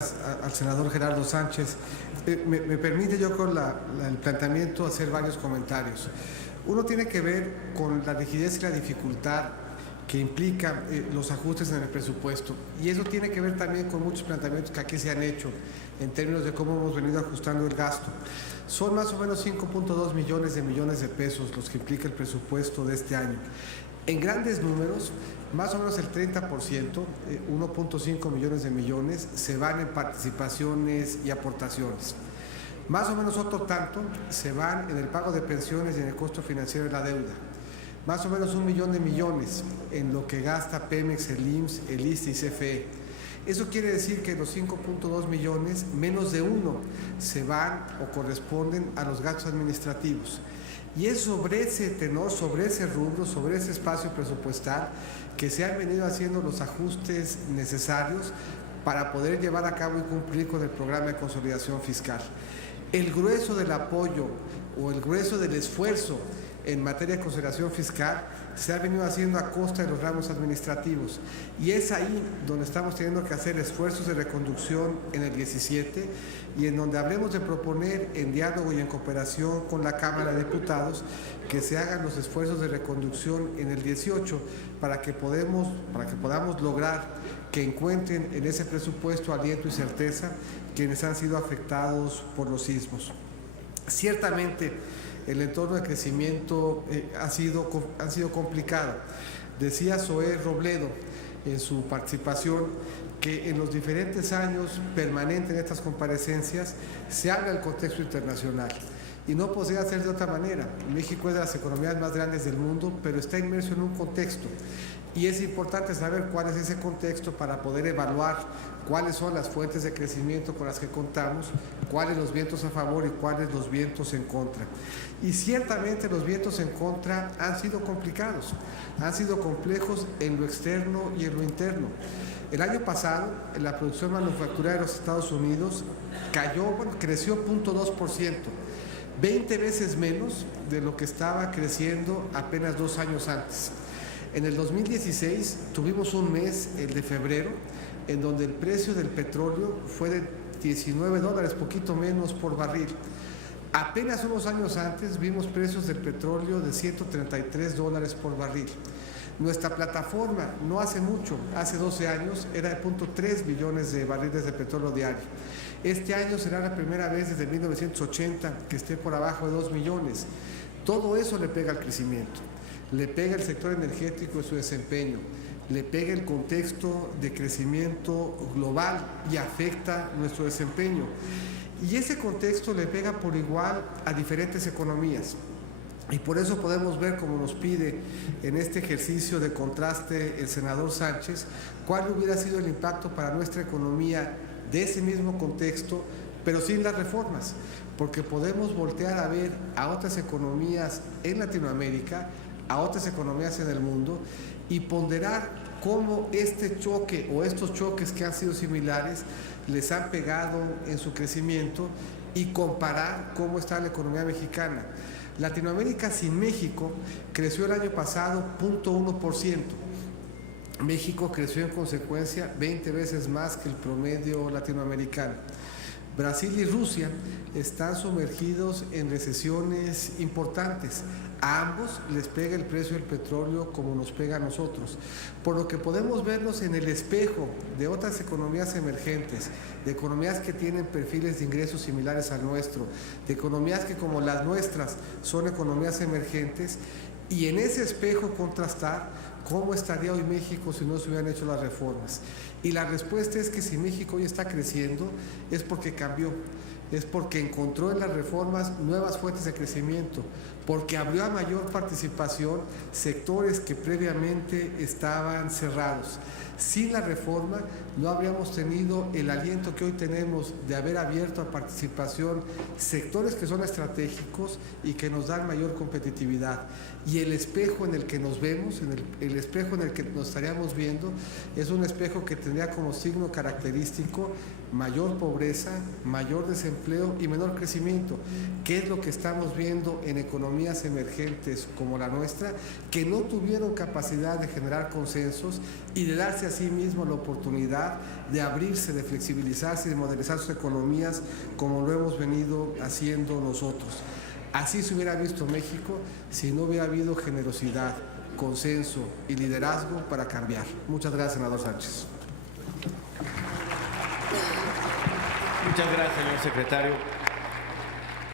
Al senador Gerardo Sánchez. Me permite yo con el planteamiento hacer varios comentarios. Uno tiene que ver con la rigidez y la dificultad que implican los ajustes en el presupuesto, y eso tiene que ver también con muchos planteamientos que aquí se han hecho en términos de cómo hemos venido ajustando el gasto. Son más o menos 5.2 millones de pesos los que implica el presupuesto de este año. En grandes números, más o menos el 30%, 1.5 millones, se van en participaciones y aportaciones. Más o menos otro tanto se van en el pago de pensiones y en el costo financiero de la deuda. Más o menos 1 millón de millones en lo que gasta Pemex, el IMSS, el ISSSTE y CFE. Eso quiere decir que los 5.2 millones, menos de uno, se van o corresponden a los gastos administrativos. Y es sobre ese tenor, sobre ese rubro, sobre ese espacio presupuestal que se han venido haciendo los ajustes necesarios para poder llevar a cabo y cumplir con el programa de consolidación fiscal. El grueso del apoyo o el grueso del esfuerzo en materia de consolidación fiscal se ha venido haciendo a costa de los ramos administrativos, y es ahí donde estamos teniendo que hacer esfuerzos de reconducción en el 17 y en donde habremos de proponer en diálogo y en cooperación con la Cámara de Diputados que se hagan los esfuerzos de reconducción en el 18 para que podamos lograr que encuentren en ese presupuesto aliento y certeza quienes han sido afectados por los sismos. Ciertamente, el entorno de crecimiento ha sido complicado. Decía Zoé Robledo en su participación que en los diferentes años permanentes en estas comparecencias se habla del contexto internacional. Y no podría ser de otra manera. México es de las economías más grandes del mundo, pero está inmerso en un contexto. Y es importante saber cuál es ese contexto para poder evaluar cuáles son las fuentes de crecimiento con las que contamos, cuáles los vientos a favor y cuáles los vientos en contra. Y ciertamente los vientos en contra han sido complicados, han sido complejos en lo externo y en lo interno. El año pasado, la producción manufacturera de los Estados Unidos creció 0.2%. 20 veces menos de lo que estaba creciendo apenas 2 años antes. En el 2016 tuvimos un mes, el de febrero, en donde el precio del petróleo fue de $19, poquito menos por barril. Apenas unos años antes vimos precios del petróleo de $133 por barril. Nuestra plataforma no hace mucho, hace 12 años, era de 0.3 millones de barriles de petróleo diario. Este año será la primera vez desde 1980 que esté por abajo de 2 millones. Todo eso le pega al crecimiento, le pega el sector energético y su desempeño, le pega el contexto de crecimiento global y afecta nuestro desempeño. Y ese contexto le pega por igual a diferentes economías. Y por eso podemos ver, como nos pide en este ejercicio de contraste el senador Sánchez, cuál hubiera sido el impacto para nuestra economía de ese mismo contexto, pero sin las reformas, porque podemos voltear a ver a otras economías en Latinoamérica, a otras economías en el mundo, y ponderar cómo este choque o estos choques que han sido similares les han pegado en su crecimiento y comparar cómo está la economía mexicana. Latinoamérica sin México creció el año pasado 0.1%. México creció en consecuencia 20 veces más que el promedio latinoamericano. Brasil y Rusia están sumergidos en recesiones importantes. A ambos les pega el precio del petróleo como nos pega a nosotros, por lo que podemos vernos en el espejo de otras economías emergentes, de economías que tienen perfiles de ingresos similares al nuestro, de economías que como las nuestras son economías emergentes, y en ese espejo contrastar cómo estaría hoy México si no se hubieran hecho las reformas. Y la respuesta es que si México hoy está creciendo es porque cambió, es porque encontró en las reformas nuevas fuentes de crecimiento, porque abrió a mayor participación sectores que previamente estaban cerrados. Sin la reforma no habríamos tenido el aliento que hoy tenemos de haber abierto a participación sectores que son estratégicos y que nos dan mayor competitividad. Y el espejo en el que nos vemos, el espejo en el que nos estaríamos viendo, es un espejo que tendría como signo característico mayor pobreza, mayor desempleo desempleo y menor crecimiento, que es lo que estamos viendo en economías emergentes como la nuestra, que no tuvieron capacidad de generar consensos y de darse a sí mismos la oportunidad de abrirse, de flexibilizarse y de modernizar sus economías como lo hemos venido haciendo nosotros. Así se hubiera visto México si no hubiera habido generosidad, consenso y liderazgo para cambiar. Muchas gracias, senador Sánchez. Muchas gracias, señor secretario.